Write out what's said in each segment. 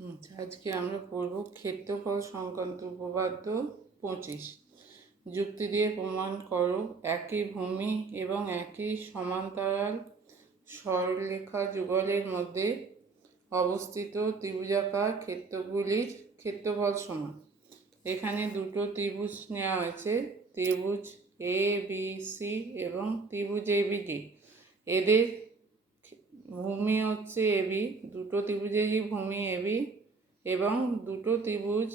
আজকে আমরা পড়ব ক্ষেত্রফল সংক্রান্ত উপপাদ্য 25। যুক্তি দিয়ে প্রমাণ করো একই ভূমি এবং একই সমান্তরাল সরলরেখা যুগলের মধ্যে অবস্থিত ত্রিভুজাকার ক্ষেত্রগুলির ক্ষেত্রফল সমান। এখানে দুটো ত্রিভুজ নেওয়া হয়েছে, ত্রিভুজ এ বি সি এবং ত্রিভুজ এ বি ডি। এদের ভূমি হচ্ছে এবি, দুটো ত্রিভুজেরই ভূমি এবি এবং দুটো ত্রিভুজ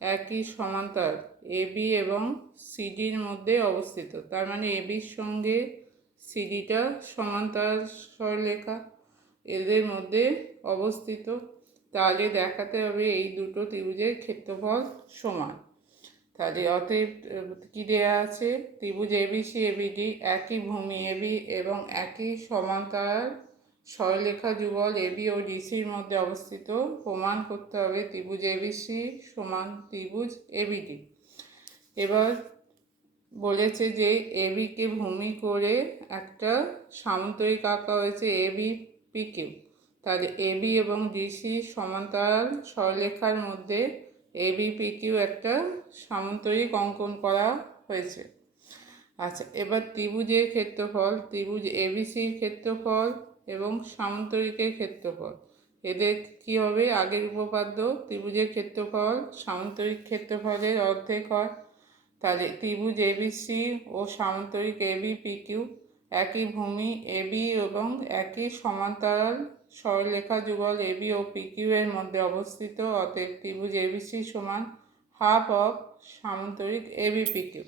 একই সমান্তরাল এবি এবং সিডির মধ্যে অবস্থিত। তার মানে এবির সঙ্গে সিডিটা সমান্তরাল সরলরেখা, এদের মধ্যে অবস্থিত। তাহলে দেখাতে হবে এই দুটো ত্রিভুজের ক্ষেত্রফল সমান। তাহলে অতএব কী দেওয়া আছে, ত্রিভুজ এবিসি এবিডি একই ভূমি এবি এবং একই সমান্তরাল সরলরেখা যুগল এবি ও ডিসির মধ্যে অবস্থিত। প্রমাণ করতে হবে ত্রিভুজ এবিসি সমান ত্রিভুজ এবিডি। এবার বলেছে যে এবিকে ভূমি করে একটা সামন্তরিক আঁকা হয়েছে এবি পিকিউ। তাহলে এবি এবং ডিসি সমান্তরাল সরলরেখার মধ্যে এবি পিকিউ একটা সামন্তরিক অঙ্কন করা হয়েছে। আচ্ছা, এবার ত্রিভুজের ক্ষেত্রফল, ত্রিভুজ এবিসির ক্ষেত্রফল এবং সামন্তরিকের ক্ষেত্রফল, এদের কি হবে? আগের উপপাদ্য ত্রিভুজের ক্ষেত্রফল সামন্তরিক ক্ষেত্রফলের অর্ধেক হয়। তাহলে ত্রিভুজ এবিসি ও সামন্তরিক এবি পিকিউ একই ভূমি এবি এবং একই সমান্তরাল সরলরেখা যুগল এবি ও পিকিউ এর মধ্যে অবস্থিত। অতএব ত্রিভুজ এবিসি সমান হাফ অফ সামন্তরিক এবি পিকিউ।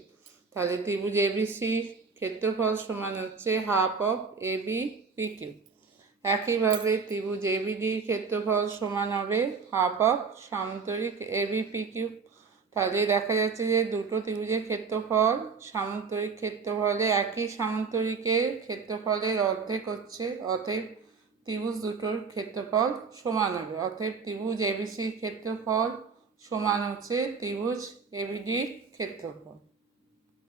তাহলে ত্রিভুজ এবিসি ক্ষেত্রফল সমান হচ্ছে হাফ অফ এবি পিকিউ। একইভাবে ত্রিভুজ এবিডির ক্ষেত্রফল সমান হবে হাফ অফ সামন্তরিক এবি পিকিউ। তাহলে দেখা যাচ্ছে যে দুটো ত্রিভুজের ক্ষেত্রফল সামন্তরিক ক্ষেত্রফলে একই সামন্তরিকের ক্ষেত্রফলের অর্ধেক হচ্ছে। অতএব ত্রিভুজ দুটোর ক্ষেত্রফল সমান হবে। অতএব ত্রিভুজ এবিসির ক্ষেত্রফল সমান হচ্ছে ত্রিভুজ এবিডির ক্ষেত্রফল।